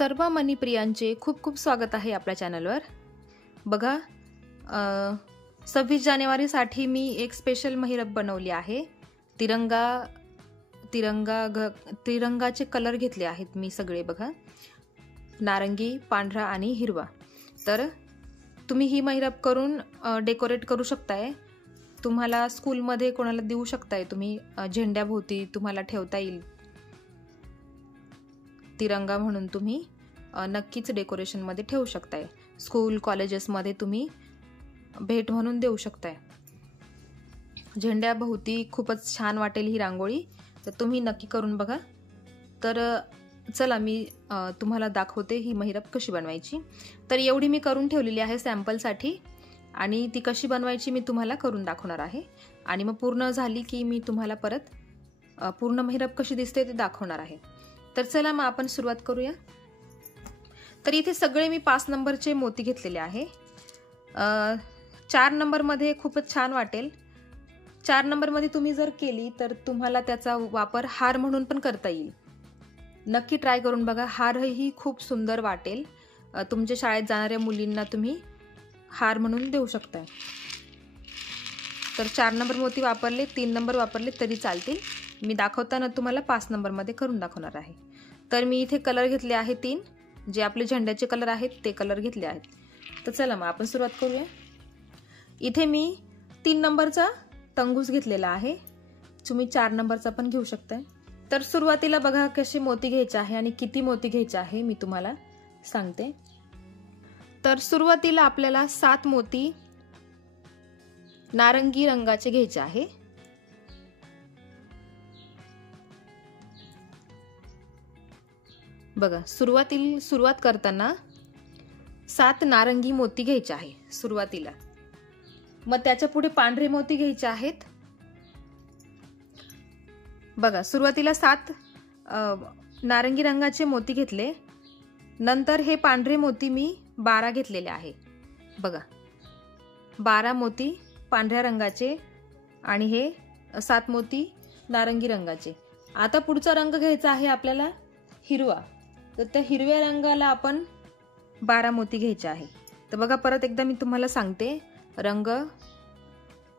सर्व मनीप्रियांचे खूप खूप स्वागत आहे आपल्या चॅनलवर। बघा 26 जानेवारीसाठी मी एक स्पेशल महिरप बनवली आहे। तिरंगाचे कलर घेतले आहेत मी सगळे, बघा नारंगी, पांढरा आणि हिरवा। तर तुम्ही ही महिरप करून डेकोरेट करू शकताय। तुम्हाला स्कूलमध्ये कोणाला देऊ शकताय, तुम्ही झेंड्याभोवती तुम्हाला ठेवता येईल तिरंगा म्हणून, तुम्ही नक्कीच डेकोरेशन मध्ये ठेवू शकताय। स्कूल कॉलेजेस मध्ये तुम्ही भेट म्हणून देऊ शकताय। झेंड्याभोवती खूपच छान वाटेल ही रांगोळी, तर तुम्ही नक्की करून बघा। तर चला मी तुम्हाला दाखवते ही महिरप कशी बनवायची। तर एवढी मी करून ठेवलेली आहे सॅम्पल साठी, आणि ती कशी बनवायची मी तुम्हाला करून दाखवणार आहे। आणि मग पूर्ण झाली की मी तुम्हाला परत पूर्ण महिरप कशी दिसते ते दाखवणार आहे। तर चला मग आपण सुरुवात करूया। तर इथे सगळे मी 5 नंबरचे मोती घेतलेले आहे। 4 नंबर मध्ये खूपच छान वाटेल। 4 नंबर मध्ये तुम्ही जर केली तर तुम्हाला त्याचा वापर हार म्हणून पण करता येईल। नक्की ट्राय करून बघा, हारही खूप सुंदर वाटेल। तुमच्या शाळेत जाणाऱ्या मुलींना तुम्ही हार म्हणून देऊ शकता। तर 4 नंबर मोती वापरले, 3 नंबर वापरले तरी चालतील। मी दाखवताना तुम्हाला 5 नंबर मध्ये करून दाखवणार आहे। तर मी इथे कलर घेतले आहे 3, जे आपले झेंड्याचे कलर आहेत ते कलर घेतले आहेत। तर चला मग आपण सुरुवात करूया। इथे मी 3 नंबरचा तंगूस घेतलेला आहे, तुम्ही 4 नंबरचा पण घेऊ शकताय। तर सुरुवातीला बघा कसे मोती घ्यायचे आहे आणि किती मोती घ्यायचे आहे मी तुम्हाला सांगते। तर सुरुवातीला आपल्याला 7 मोती नारंगी रंगाचे घ्यायचे आहे। बघा सुरुवात करताना 7 नारंगी मोती घ्यायचे आहे सुरुवातीला। मग त्याच्या पुढे पांढरे मोती घ्यायचे आहेत। बघा सुरुवातीला 7 नारंगी रंगाचे मोती घेतले, नंतर हे पांढरे मोती मी 12 घेतलेले आहे। बघा 12 मोती पांढऱ्या रंगाचे आणि हे 7 मोती नारंगी रंगाचे। आता पुढचा रंग घ्यायचा आहे आपल्याला हिरवा। तर त्या हिरव्या रंगाला आपण 12 मोती घ्यायचे आहे। तर बघा परत एकदा मी तुम्हाला सांगते, रंग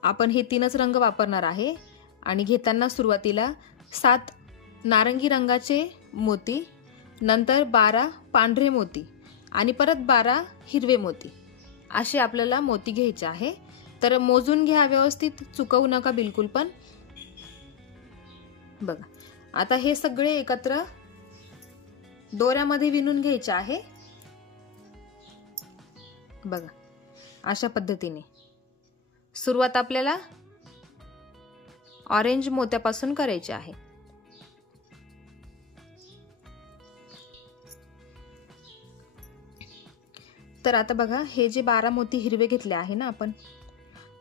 आपण हे 3च रंग वापरणार आहे। आणि घेताना सुरुवातीला 7 नारंगी रंगाचे मोती, नंतर 12 पांढरे मोती आणि परत 12 हिरवे मोती, असे आपल्याला मोती घ्यायचे आहे। तर मोजून घ्या व्यवस्थित, चुकवू नका बिलकुल पण। बघा आता हे सगळे एकत्र दोऱ्यामध्ये विणून घ्यायचे आहे। बघा अशा पद्धतीने सुरुवात आपल्याला ऑरेंज मोत्यापासून करायची आहे। तर आता बघा हे जे 12 मोती हिरवे घेतले आहे ना आपण,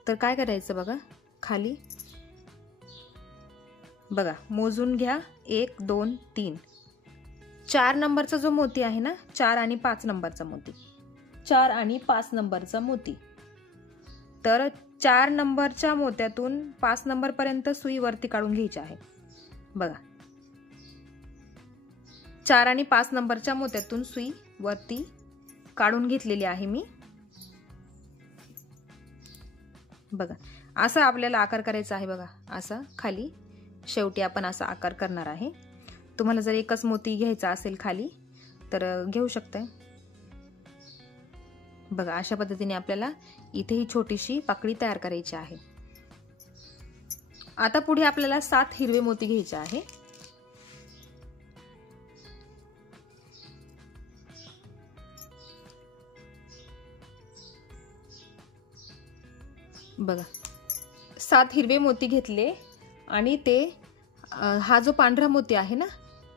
तर काय करायचं बघा, खाली बघा मोजून घ्या 1 2 3 4 नंबरचा जो मोती आहे ना, 4 आणि 5 नंबरचा मोती, 4 आणि 5 नंबरचा मोती। तर 4 नंबरच्या मोत्यातून 5 नंबर पर्यंत सुई वरती काढून घ्यायची आहे। बघा 4 आणि 5 नंबरच्या मोत्यातून सुई वरती काढून घेतलेली आहे मी। बघा असा आपल्याला आकार करायचा आहे। बघा असा खाली शेवटी आपण असा आकार करणार आहे। तुम्हाला जर एकच मोती घ्यायचा असेल खाली तर घेऊ शकताय। बघा अशा पद्धतीने आपल्याला इथे ही छोटीशी पाकळी तयार करायची आहे। आता पुढे आपल्याला 7 हिरवे मोती घ्यायचे आहे। बघा 7 हिरवे मोती घेतले आणि ते हा जो पांढरा मोती आहे ना,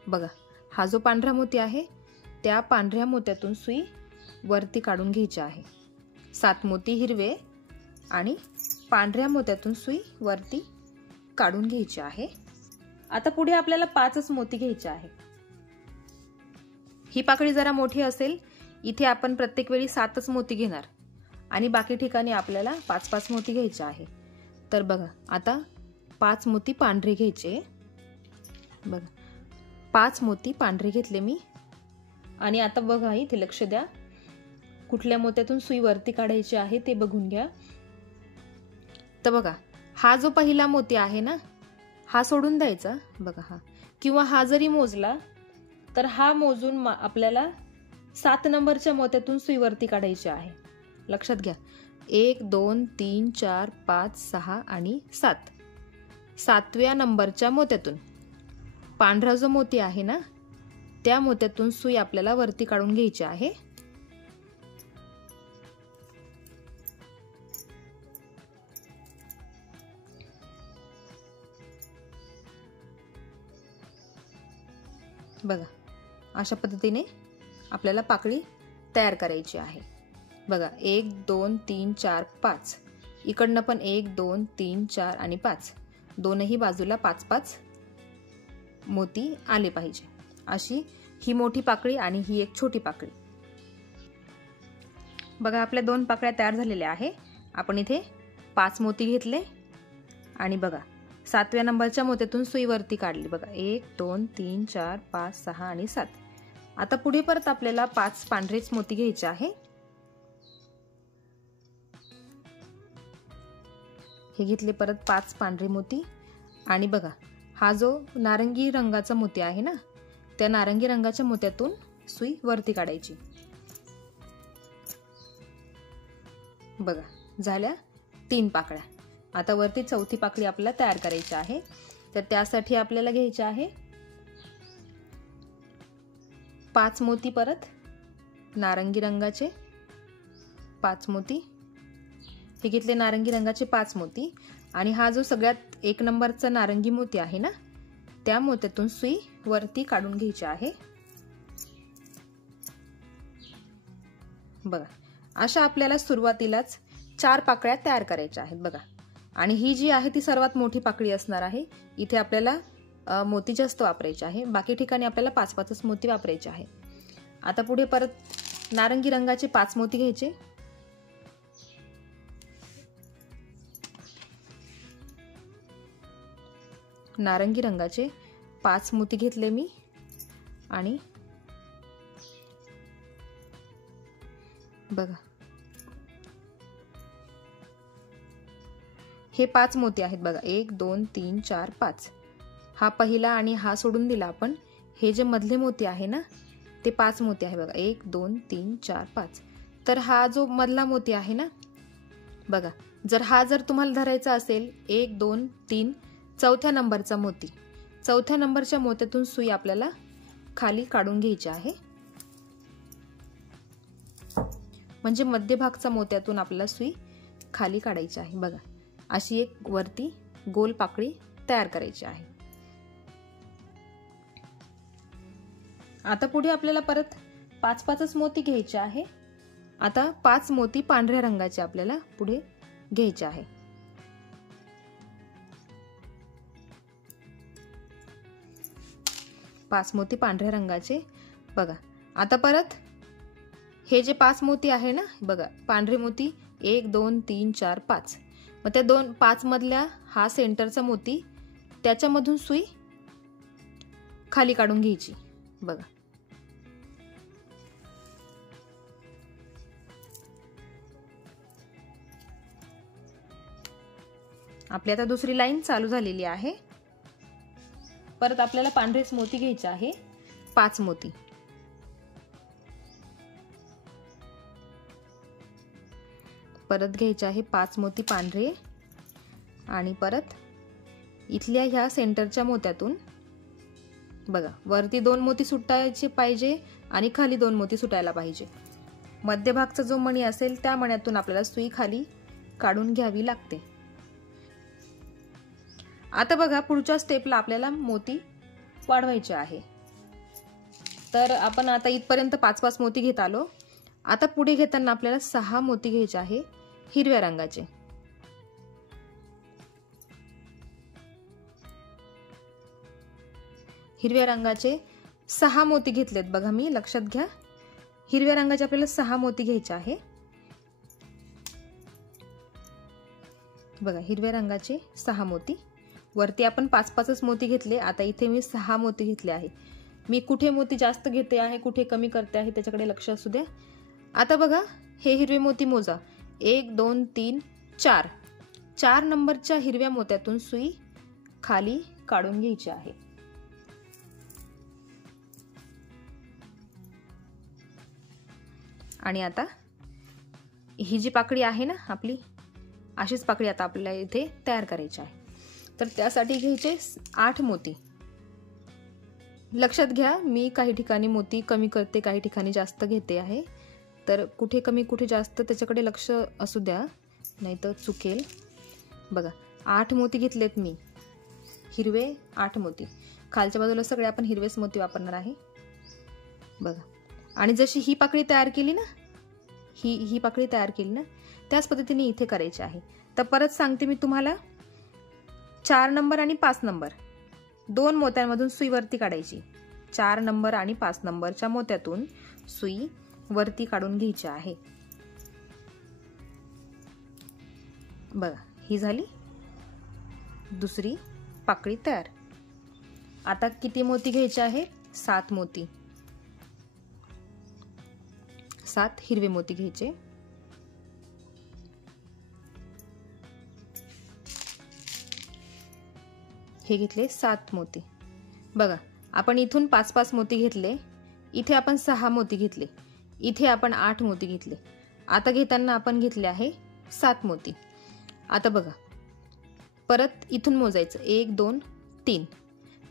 बघा हा जो पांढरा मोती आहे त्या पांढऱ्या मोत्यातून सुई वरती काढून घ्यायची आहे। 7 मोती हिरवे आणि पांढऱ्या मोत्यातून सुई वरती काढून घ्यायची आहे। आता पुढे आपल्याला 5च मोती घ्यायचे आहे। ही पाकळी जरा मोठी असेल, इथे आपण प्रत्येक वेळी 7च मोती घेणार आणि बाकी ठिकाणी आपल्याला 5-5 मोती घ्यायचे आहे। तर बघा आता 5 मोती पांढरे घ्यायचे। बघा 5 मोती पांढरे घेतले मी आणि आता बघा इथे लक्ष द्या, कुठल्या मोत्यातून सुई वरती काढायची आहे ते बघून घ्या. तर बघा, हा जो पहिला मोती आहे ना, हा सोडून द्यायचा बघा हा, किंवा हा जरी मोजला तर हा मोजून आपल्याला 7 नंबरच्या मोत्यातून सुई वरती काढायची आहे. लक्षात घ्या, 1 2 3 4 5 6 आणि 7. 7व्या नंबरच्या मोत्यातून पांढरा जो मोती आहे ना, त्या मोत्यातून सुई आपल्याला वरती काढून घ्यायची आहे. बघा, अशा पद्धतीने आपल्याला पाकळी तयार करायची आहे. बघा, 1 2 3 4 5, इकडनं पण 1 2 3 4 आणि 5, दोनही बाजूला 5 5 मोती आले पाहिजे. अशी ही मोठी पाकळी आणि ही एक छोटी पाकळी. बघा, आपल्या 2 पाकळ्या तयार झालेल्या आहे. आपण इथे 5 मोती घेतले आणि बघा 7व्या नंबरच्या मोत्यातून सुई वरती काढली. बघा, 1 2 3 4 5 6 आणि 7. आता पुढे परत आपल्याला 5 पांढरेच मोती घ्यायचे आहे. हे घेतले परत 5 पांढरे मोती आणि बघा, हा जो नारंगी रंगाचा मोती आहे ना, त्या नारंगी रंगाच्या मोत्यातून सुई वरती काढायची. बघा, झाल्या 3 पाकळ्या. आता वरती 4थी पाकळी आपल्याला तयार करायची आहे. तर त्यासाठी आपल्याला घ्यायचे आहे 5 मोती, परत नारंगी रंगाचे 5 मोती. हे घेतले नारंगी रंगाचे 5 मोती आणि हा जो सगळ्यात 1 नंबरचा नारंगी मोती आहे ना, त्या मोत्यातून सुई वरती काढून घ्यायची आहे. बघा, अशा आपल्याला सुरुवातीलाच 4 पाकळ्या तयार करायच्या आहेत. बघा, आणि ही जी आहे ती सर्वात मोठी पाकळी असणार आहे. इथे आपल्याला मोती जास्त वापरायचे आहे, बाकी ठिकाणी आपल्याला 5 5च मोती वापरायचे आहे. आता पुढे परत नारंगी रंगाचे 5 मोती घ्यायचे. नारंगी रंगाचे 5 मोती घेतले मी आणि बघा, हे 5 मोती आहेत. बघा, 1 2 3 4 5. हा पहिला आणि हा सोडून दिला आपण. हे जे मधले मोती आहे ना, ते 5 मोती आहे. बघा, 1 2 3 4 5. तर हा जो मधला मोती आहे ना, बघा, जर तुम्हाला धरायचा असेल 1 2 3, 4थ्या नंबरचा मोती, 4थ्या नंबरच्या मोत्यातून सुई आपल्याला खाली काढून घ्यायची आहे. म्हणजे मध्यभागचा मोत्यातून आपल्याला सुई खाली काढायची आहे. बघा, अशी एक वरती गोल पाकळी तयार करायची आहे. आता पुढे आपल्याला परत 5 5च मोती घ्यायचे आहे. आता 5 मोती पांढऱ्या रंगाचे आपल्याला पुढे घ्यायचे आहे. पाच मोती पांढऱ्या रंगाचे. बघा, आता परत हे जे 5 मोती आहे ना, बघा, पांढरे मोती 1 2 3 4 5. मग त्या 5 मधल्या हा सेंटरचा मोती, त्याच्यामधून सुई खाली काढून घ्यायची. बघा, आपली आता दुसरी लाईन चालू झालेली आहे. परत आपल्याला पांढरेच मोती घ्यायचे आहे, 5 मोती. परत घ्यायचे आहे 5 मोती पांढरे आणि परत इथल्या ह्या सेंटरच्या मोत्यातून बघा, वरती 2 मोती सुटायचे पाहिजे आणि खाली 2 मोती सुटायला पाहिजे. मध्यभागचा जो मणी असेल त्या मण्यातून आपल्याला सुई खाली काढून घ्यावी लागते. आता बघा, पुढच्या स्टेपला आपल्याला मोती वाढवायचे आहे. तर आपण आता इथपर्यंत 5 5 मोती घेत आलो. आता पुढे घेताना आपल्याला 6 मोती घ्यायचे आहे हिरव्या रंगाचे. हिरव्या रंगाचे 6 मोती घेतलेत. बघा, मी लक्षात घ्या, हिरव्या रंगाचे आपल्याला 6 मोती घ्यायचे आहे. बघा, हिरव्या रंगाचे 6 मोती. वरती आपण 5 5च मोती घेतले. आता इथे मी 6 मोती घेतले आहे. मी कुठे मोती जास्त घेते आहे, कुठे कमी करते आहे त्याच्याकडे लक्ष असू द्या. आता बघा, हे हिरवे मोती मोजा. 1 2 3 4. 4 नंबरच्या हिरव्या मोत्यातून सुई खाली काढून घ्यायची आहे. आणि आता ही जी पाकळी आहे ना आपली, अशीच पाकळी आता आपल्याला इथे तयार करायची आहे. तर त्यासाठी घ्यायचे 8 मोती. लक्षात घ्या, मी काही ठिकाणी मोती कमी करते, काही ठिकाणी जास्त घेते आहे. तर कुठे कमी कुठे जास्त त्याच्याकडे लक्ष असू द्या, नाही तर चुकेल. बघा, 8 मोती घेतलेत मी, हिरवे 8 मोती. खालच्या बाजूला सगळे आपण हिरवेच मोती वापरणार आहे. बघा, आणि जशी ही पाकळी तयार केली ना, ही पाकळी तयार केली ना, त्याच पद्धतीने इथे करायची आहे. तर परत सांगते मी तुम्हाला, 4 नंबर आणि 5 नंबर 2 मोत्यांमधून सुई वरती काढायची. 4 नंबर आणि 5 नंबरच्या मोत्यातून सुई वरती काढून घ्यायची आहे. बघा, ही झाली दुसरी पाकळी तयार. आता किती मोती घ्यायचे आहे? 7 मोती. 7 हिरवे मोती घ्यायचे. हे घेतले 7 मोती. बघा, आपण इथून 5-5 मोती घेतले, इथे आपण 6 मोती घेतले, इथे आपण 8 मोती घेतले. आता घेताना आपण घेतले आहे 7 मोती. आता बघा, परत इथून मोजायचं. 1 2 3.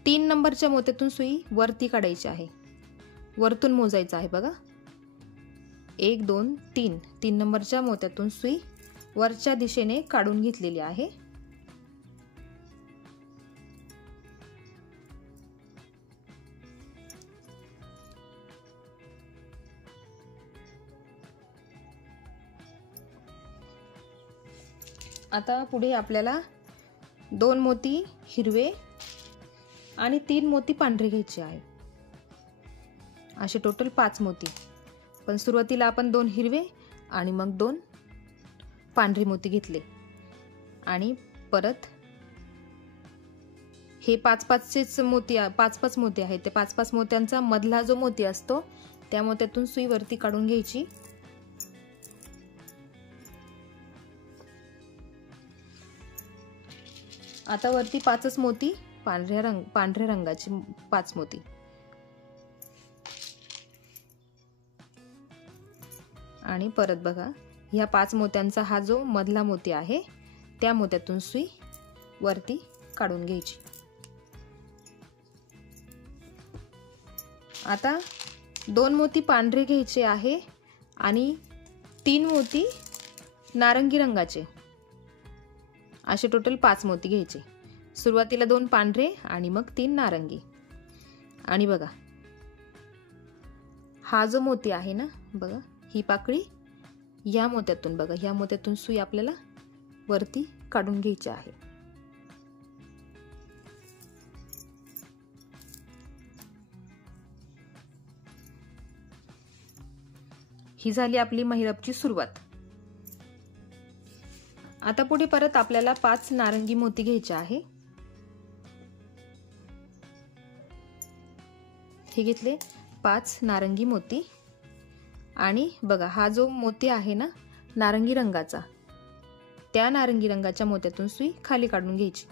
3 नंबरच्या मोत्यातून सुई वरती काढायची आहे, वरतून मोजायचं आहे. बघा, 1 2 3. 3 नंबरच्या मोत्यातून सुई वरच्या दिशेने काढून घेतलेली आहे. आता पुढे आपल्याला 2 मोती हिरवे आणि 3 मोती पांढरे घ्यायचे आहे. असे टोटल 5 मोती. पण सुरुवातीला आपण 2 हिरवे आणि मग 2 पांढरे मोती घेतले. आणि परत हे 5-5चेच मोती, 5-5 मोती आहेत. ते 5-5 मोत्यांचा मधला जो मोती असतो त्या मोत्यातून सुई वरती काढून घ्यायची. आता वरती 5च मोती, पांढऱ्या रंगाचे 5 मोती. आणि परत बघा, ह्या 5 मोत्यांचा हा जो मधला मोती आहे त्या मोत्यातून सुई वरती काढून घ्यायची. आता 2 मोती पांढरे घ्यायचे आहे आणि 3 मोती नारंगी रंगाचे. असे टोटल 5 मोती घ्यायचे. सुरुवातीला 2 पांढरे आणि मग 3 नारंगी. आणि बघा, हा जो मोती आहे ना, बघा ही पाकळी, या मोत्यातून बघा, या मोत्यातून सुई आपल्याला वरती काढून घ्यायची आहे. ही झाली आपली महिरपची सुरुवात. आता पुढे परत आपल्याला 5 नारंगी मोती घ्यायचे आहे. हे घेतले 5 नारंगी मोती. आणि बघा, हा जो मोती आहे ना नारंगी रंगाचा, त्या नारंगी रंगाच्या मोत्यातून सुई खाली काढून घ्यायची.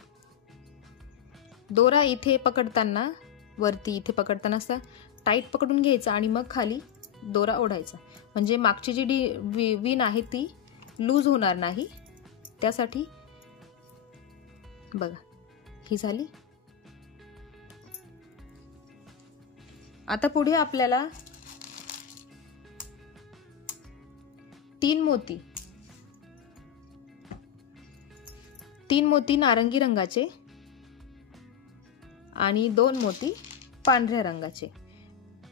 दोरा इथे पकडताना, वरती इथे पकडताना असा टाईट पकडून घ्यायचा आणि मग खाली दोरा ओढायचा, म्हणजे मागची जी विण आहे ती लूज होणार नाही. त्यासाठी बघा, ही झाली. आता पुढे आपल्याला 3 मोती नारंगी रंगाचे आणि 2 मोती पांढऱ्या रंगाचे,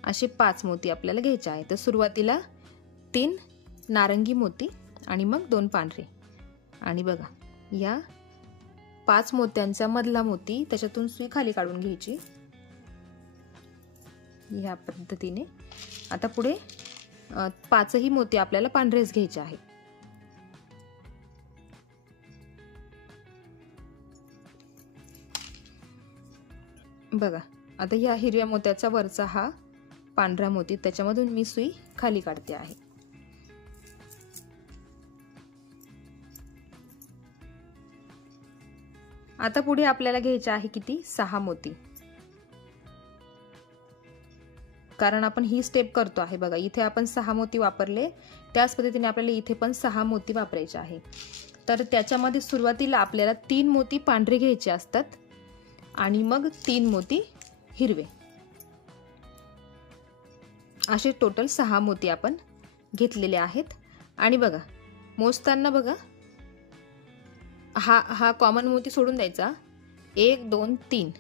असे 5 मोती आपल्याला घ्यायचे आहे. तर सुरुवातीला 3 नारंगी मोती आणि मग 2 पांढरे. आणि बघा, या 5 मोत्यांचा मधला मोती, त्याच्यातून सुई खाली काढून घ्यायची या पद्धतीने. आता पुढे 5ही मोती आपल्याला पांढरेच घ्यायचे आहेत. बघा, आता ह्या हिरव्या मोत्याचा वरचा हा पांढरा मोती, त्याच्यामधून मी सुई खाली काढते आहे. आता पुढे आपल्याला घ्यायचे आहे किती? 6 मोती. कारण आपण ही स्टेप करतो आहे बघा. इथे आपण 6 मोती वापरले, त्याच पद्धतीने आपल्याला इथे पण 6 मोती वापरायचे आहे. तर त्याच्यामध्ये सुरुवातीला आपल्याला 3 मोती पांढरे घ्यायचे असतात आणि मग 3 मोती हिरवे, असे टोटल 6 मोती आपण घेतलेले आहेत. आणि बघा मोजताना बघा हा कॉमन मोती सोडून द्यायचा. 1 2 3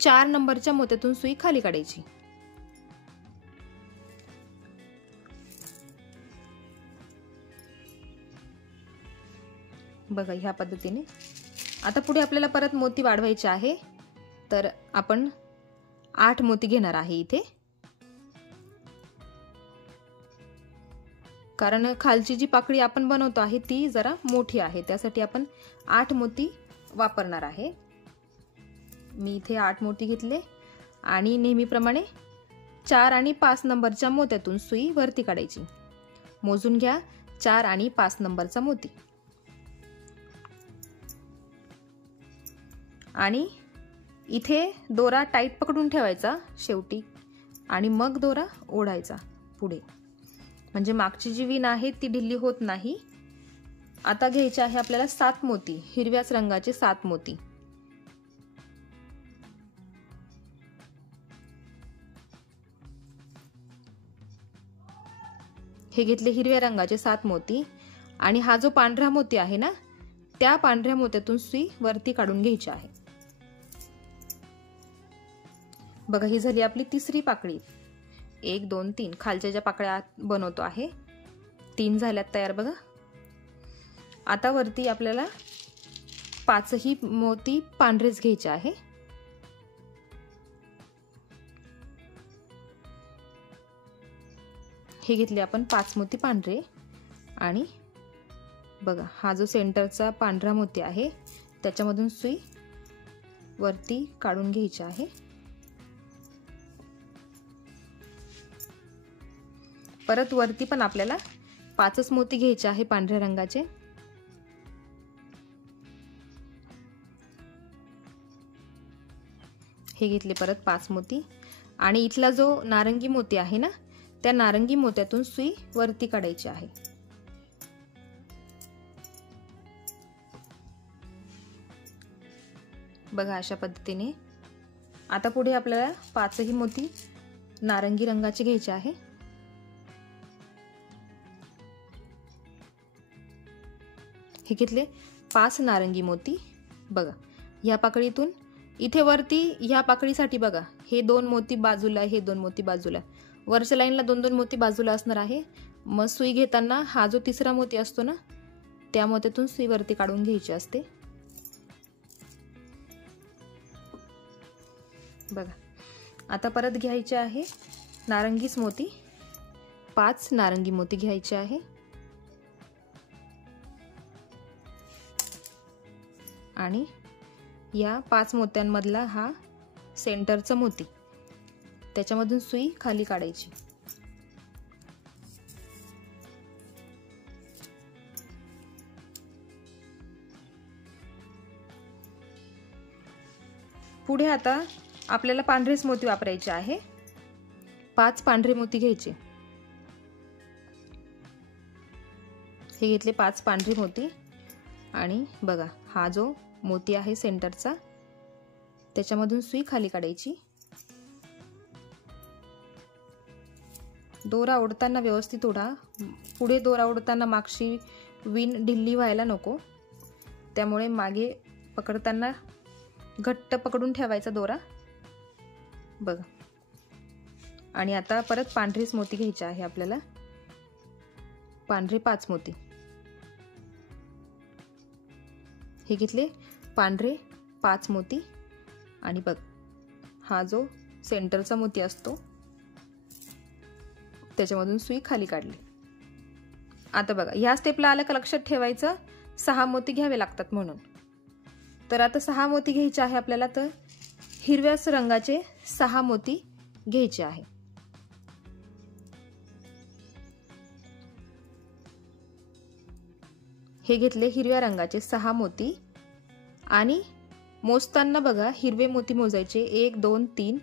4 नंबरच्या मोत्यातून सुई खाली काढायची. बघा ह्या पद्धतीने. आता पुढे आपल्याला परत मोती वाढवायचे आहे, तर आपण 8 मोती घेणार आहे इथे. कारण खालची जी पाकळी आपण बनवतो आहे ती जरा मोठी आहे, त्यासाठी आपण 8 मोती वापरणार आहे. मी इथे 8 मोती घेतले आणि नेहमीप्रमाणे 4 आणि 5 नंबरच्या मोत्यातून सुई वरती काढायची. मोजून घ्या 4 आणि 5 नंबरचा मोती. आणि इथे दोरा टाईट पकडून ठेवायचा शेवटी आणि मग दोरा ओढायचा पुढे, म्हणजे मागची जी विण आहे ती ढिल्ली होत नाही. आता घ्यायचे आहे आपल्याला 7 मोती, हिरव्याच रंगाचे 7 मोती. हे घेतले हिरव्या रंगाचे 7 मोती आणि हा जो पांढरा मोती आहे ना, त्या पांढऱ्या मोत्यातून सुई वरती काढून घ्यायची आहे. बघा ही झाली आपली तिसरी पाकळी. 1 2 3 खालच्या ज्या पाकळ्या बनवतो आहे 3 झाल्यात तयार बघा. आता वरती आपल्याला 5ही मोती पांढरेच घ्यायचे आहे. हे घेतले आपण 5 मोती पांढरे आणि बघा हा जो सेंटरचा पांढरा मोती आहे त्याच्यामधून सुई वरती काढून घ्यायची आहे. परत वरती पण आपल्याला 5च मोती घ्यायचे आहे पांढऱ्या रंगाचे. हे घेतले परत 5 मोती आणि इथला जो नारंगी मोती आहे ना, त्या नारंगी मोत्यातून सुई वरती काढायची आहे. बघा अशा पद्धतीने. आता पुढे आपल्याला 5ही मोती नारंगी रंगाचे घ्यायचे आहे. हे घेतले 5 नारंगी मोती. बघा या पाकळीतून इथे वरती ह्या पाकळीसाठी बघा हे 2 मोती बाजूला, हे 2 मोती बाजूला, वरच्या लाईनला 2-2 मोती बाजूला असणार आहे. मग सुई घेताना हा जो तिसरा मोती असतो ना, त्या मोत्यातून सुई वरती काढून घ्यायची असते. बघा आता परत घ्यायचे आहे नारंगीच मोती. 5 नारंगी मोती घ्यायचे आहे आणि या 5 मोत्यांमधला हा सेंटरचा मोती, त्याच्यामधून सुई खाली काढायची. पुढे आता आपल्याला पांढरेच मोती वापरायचे आहे. 5 पांढरे मोती घ्यायचे. हे घेतले 5 पांढरे मोती आणि बघा हा जो मोती आहे सेंटरचा, त्याच्यामधून सुई खाली काढायची. दोरा ओढताना व्यवस्थित ओढा. पुढे दोरा ओढताना मागची विण ढिल्ली व्हायला नको, त्यामुळे मागे पकडताना घट्ट पकडून ठेवायचा दोरा. बघा आणि आता परत पांढरेच मोती घ्यायचे आहे आपल्याला. पांढरे 5 मोती. हे घेतले पांढरे 5 मोती आणि बघ हा जो सेंटरचा मोती असतो त्याच्यामधून सुई खाली काढली. आता बघा ह्या स्टेपला आलं का लक्षात ठेवायचं 6 मोती घ्यावे लागतात म्हणून. तर आता 6 मोती घ्यायचे आहे आपल्याला. तर हिरव्याच रंगाचे 6 मोती घ्यायचे आहे. हे घेतले हिरव्या रंगाचे 6 मोती आणि मोजताना बघा हिरवे मोती मोजायचे 1 2 3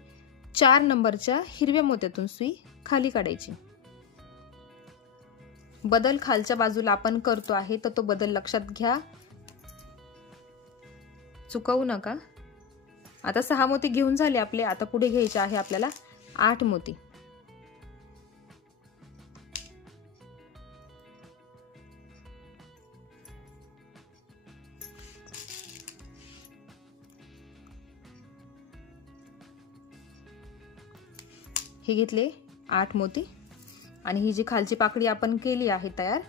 4 नंबरच्या हिरव्या मोत्यातून सुई खाली काढायची. बदल खालच्या बाजूला आपण करतो आहे तर तो बदल लक्षात घ्या, चुकवू नका. आता 6 मोती घेऊन झाले आपले. आता पुढे घ्यायचे आहे आपल्याला 8 मोती. हे घेतले 8 मोती आणि ही जी खालची पाकळी आपण केली आहे तयार,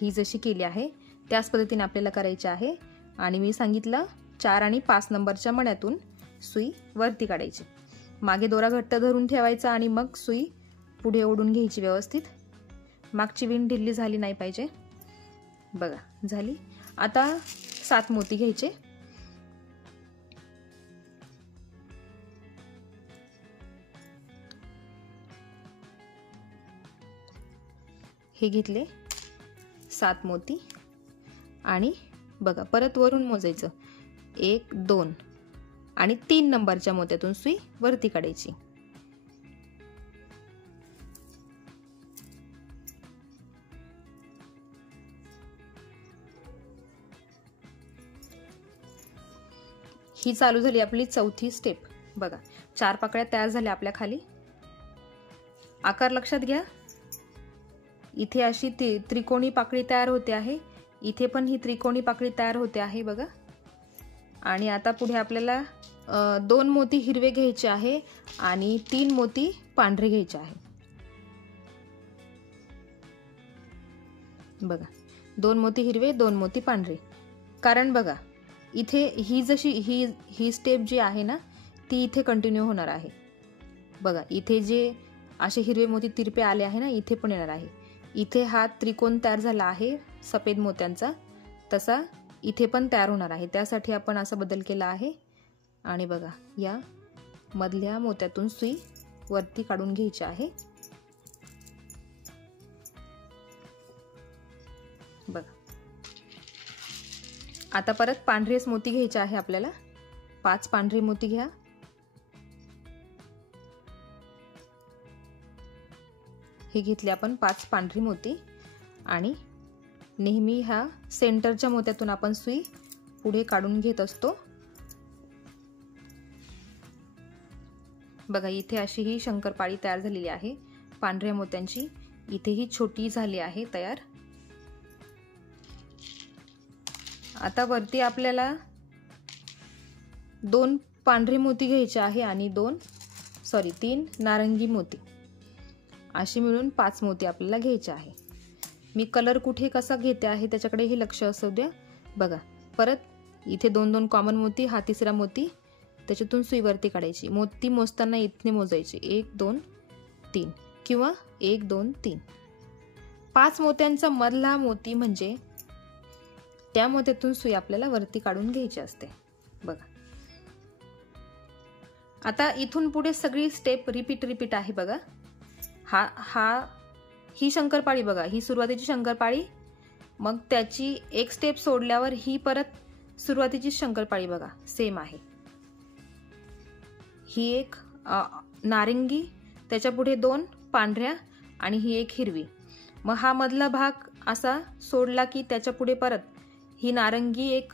ही जशी केली आहे त्याच पद्धतीने आपल्याला करायची आहे. आणि मी सांगितलं 4 आणि 5 नंबरच्या मण्यातून सुई वरती काढायची. मागे दोरा घट्ट धरून ठेवायचा आणि मग सुई पुढे ओढून घ्यायची व्यवस्थित. मागची विण ढिल्ली झाली नाही पाहिजे. बघा झाली. आता 7 मोती घ्यायचे. हे घेतले 7 मोती आणि बघा परत वरून मोजायचं 1 2 आणि 3 नंबरच्या मोत्यातून सुई वरती काढायची. ही चालू झाली आपली चौथी स्टेप. बघा 4 पाकळ्या तयार झाल्या आपल्या खाली. आकार लक्षात घ्या. इथे अशी त्रिकोणी पाकळी तयार होते आहे, इथे पण ही त्रिकोणी पाकळी तयार होते आहे बघा. आणि आता पुढे आपल्याला 2 मोती हिरवे घ्यायचे आहे आणि 3 मोती पांढरे घ्यायचे आहे. बघा 2 मोती हिरवे 2 मोती पांढरे. कारण बघा इथे ही जशी ही स्टेप जी आहे ना ती इथे कंटिन्यू होणार आहे. बघा इथे जे असे हिरवे मोती तिरपे आले आहे ना इथे पण येणार आहे. इथे हा त्रिकोण तयार झाला आहे सफेद मोत्यांचा, तसा इथे पण तयार होणार आहे. त्यासाठी आपण असा बदल केला आहे. आणि बघा या मधल्या मोत्यातून सुई वरती काढून घ्यायची आहे. बघा आता परत पांढरेच मोती घ्यायचे आहे आपल्याला. 5 पांढरे मोती घ्या. हे घेतले आपण 5 पांढरी मोती आणि नेहमी ह्या सेंटरच्या मोत्यातून आपण सुई पुढे काढून घेत असतो. बघा इथे अशी ही शंकरपाळी तयार झालेली आहे पांढऱ्या मोत्यांची. इथे ही छोटी झाली आहे तयार. आता वरती आपल्याला 2 पांढरे मोती घ्यायचे आहे आणि 3 नारंगी मोती. अशी मिळून 5 मोती आपल्याला घ्यायचे आहे. मी कलर कुठे कसा घेते आहे त्याच्याकडेही लक्ष असू द्या. बघा परत इथे 2 कॉमन मोती, हा तिसरा मोती, त्याच्यातून सुई वरती काढायची. मोती मोजताना इथने मोजायचे 1 2 3 किंवा 1 2 3. 5 मोत्यांचा मधला मोती म्हणजे त्या मोत्यातून सुई आपल्याला वरती काढून घ्यायची असते. बघा आता इथून पुढे सगळी स्टेप रिपीट आहे. बघा ही शंकरपाळी बघा, ही सुरुवातीची शंकरपाळी, मग त्याची एक स्टेप सोडल्यावर ही परत सुरुवातीची शंकरपाळी बघा सेम आहे. ही एक नारंगी, त्याच्या पुढे 2 पांढऱ्या आणि ही एक हिरवी. मग हा मधला भाग असा सोडला की त्याच्या पुढे परत ही नारंगी एक,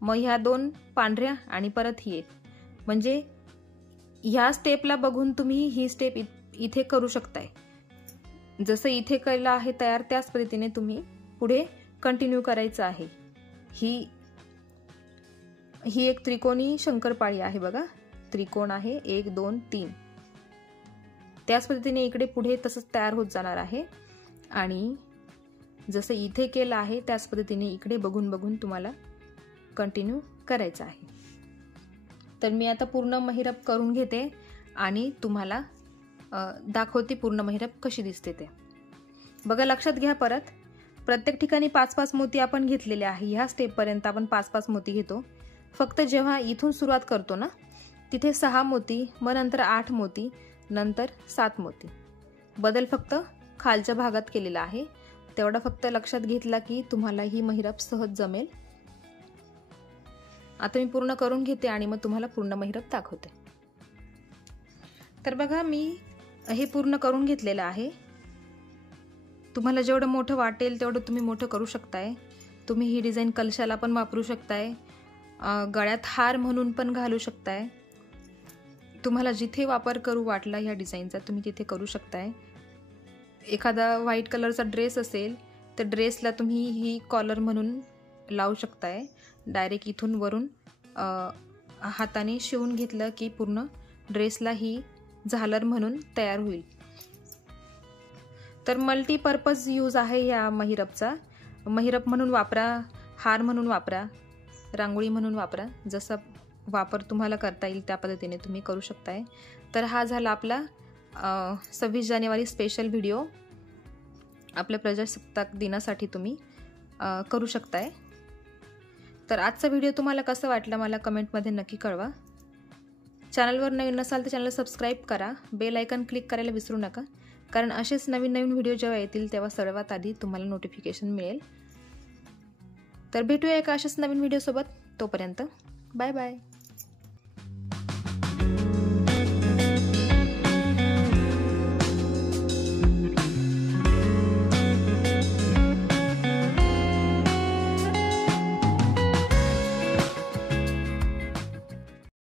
मग ह्या 2 पांढऱ्या आणि परत ही एक. म्हणजे ह्या स्टेपला बघून तुम्ही ही स्टेप इथे करू शकताय. जसं इथे केलं आहे तयार त्याच पद्धतीने तुम्ही पुढे कंटिन्यू करायचं आहे. ही एक त्रिकोणी शंकरपाळी आहे बघा. त्रिकोण आहे 1 2 3. त्याच पद्धतीने इकडे पुढे तसंच तयार होत जाणार आहे. आणि जसं इथे केलं आहे त्याच पद्धतीने इकडे बघून तुम्हाला कंटिन्यू करायचं आहे. तर मी आता पूर्ण महिरप करून घेते आणि तुम्हाला दाखवते पूर्ण महिरप कशी दिसते ते. बघा लक्षात घ्या परत प्रत्येक ठिकाणी 5-5 मोती आपण घेतलेले आहे. ह्या स्टेप पर्यंत आपण 5-5 मोती घेतो. फक्त जेव्हा इथून सुरुवात करतो ना तिथे 6 मोती, मग नंतर 8 मोती, नंतर 7 मोती. बदल फक्त खालच्या भागात केलेला आहे. तेवढा फक्त लक्षात घेतला की तुम्हाला ही महिरप सहज जमेल. आता मी पूर्ण करून घेते आणि मग तुम्हाला पूर्ण महिरप दाखवते. तर बघा मी हे पूर्ण करून घेतलेलं आहे. तुम्हाला जेवढं मोठं वाटेल तेवढं तुम्ही मोठं करू शकताय. तुम्ही ही डिझाईन कलशाला पण वापरू शकताय, गळ्यात हार म्हणून पण घालू शकताय. तुम्हाला जिथे वापर करू वाटला ह्या डिझाईनचा तुम्ही तिथे करू शकताय. एखादा व्हाईट कलरचा ड्रेस असेल तर ड्रेसला तुम्ही ही कॉलर म्हणून लावू शकताय. डायरेक्ट इथून वरून हाताने शिवून घेतलं की पूर्ण ड्रेसला ही झालर म्हणून तयार होईल. तर मल्टीपर्पज यूज आहे या महिरपचा. महिरप म्हणून वापरा, हार म्हणून वापरा, रांगोळी म्हणून वापरा. जसा वापर तुम्हाला करता येईल त्या पद्धतीने तुम्ही करू शकताय. तर हा झाला आपला 26 जानेवारी स्पेशल व्हिडिओ. आपल्या प्रजासत्ताक दिनासाठी तुम्ही करू शकताय. तर आजचा व्हिडिओ तुम्हाला कसा वाटला मला कमेंटमध्ये नक्की कळवा. चॅनलवर नवीन नसाल तर चॅनल सबस्क्राईब करा, बेल आयकॉन क्लिक करायला विसरू नका, कारण असेच नवीन नवीन व्हिडिओ जेव्हा येतील तेव्हा सर्वात आधी तुम्हाला नोटिफिकेशन मिळेल. तर भेटूया एका अशाच नवीन व्हिडिओसोबत. तोपर्यंत बाय बाय.